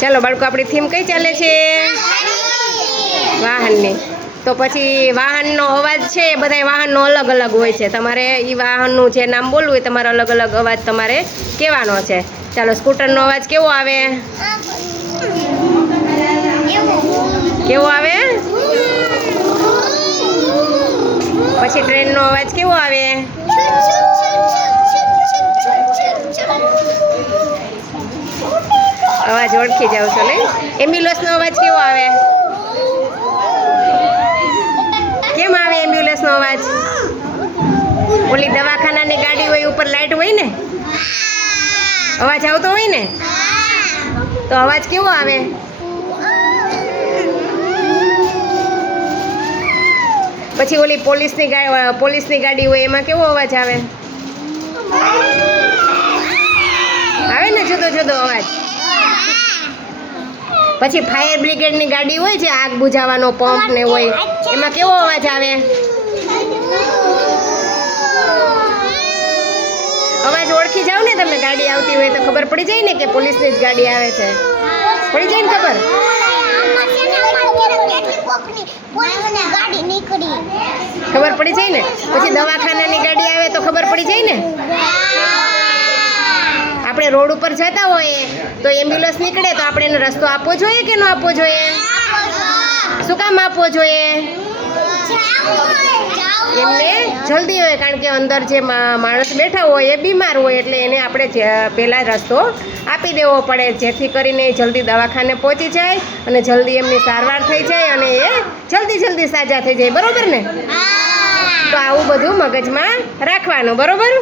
ચાલો, બાળકો, આપણી થીમ કઈ ચાલે છે? વાહનની. તો પછી વાહનનો અવાજ છે, એ બધા વાહનનો અલગ અલગ હોય છે. તમારે એ વાહનનું જે નામ બોલવું હોય, તમારે અલગ અલગ અવાજ તમારે કહેવાનો છે. ચાલો, સ્કૂટરનો અવાજ કેવો આવે? કેવો આવે? પછી ટ્રેનનો અવાજ કેવો આવે? અવાજ ઓળખી જાઉં છો ને એમ્બ્યુલન્સનો અવાજ કેવો આવે? કેમ આવે એમ્બ્યુલન્સનો અવાજ? ઓલી દવાખાનાની ગાડી હોય ઉપર લાઈટ હોય ને? અવાજ આવતો હોય ને? તો અવાજ કેવો આવે? પછી ઓલી પોલીસની પોલીસની ગાડી હોય એમાં કેવો અવાજ આવે? આવે ને જુદો જુદો અવાજ? પછી ફાયર બ્રિગેડની ગાડી હોય છે આગ બુઝાવવાનો પંપ ને હોય એમાં કેવો અવાજ આવે? અવાજ ઓળખી જાવ ને તમને ગાડી આવતી હોય તો ખબર પડી જાય ને કે પોલીસની જ ગાડી આવે છે. પડી જાય ને ખબર? ખબર પડી જાય ને? પછી દવાખાનાની ગાડી આવે તો ખબર પડી જાય ને? આપણે રોડ ઉપર જતા હોઈએ તો એમ્બ્યુલન્સ નીકળે તો આપણે એનો રસ્તો આપવો જોઈએ કે ન આપવો જોઈએ? શું કામ આપવો જોઈએ? એમને જલ્દી હોય, કારણ કે અંદર જે માણસ બેઠા હોય એ બીમાર હોય એટલે એને આપણે પહેલાં રસ્તો આપી દેવો પડે, જેથી કરીને જલ્દી દવાખાને પહોંચી જાય અને જલ્દી એમની સારવાર થઈ જાય અને એ જલ્દી જલ્દી સાજા થઈ જાય. બરોબર ને? તો આવું બધું મગજમાં રાખવાનું. બરોબર?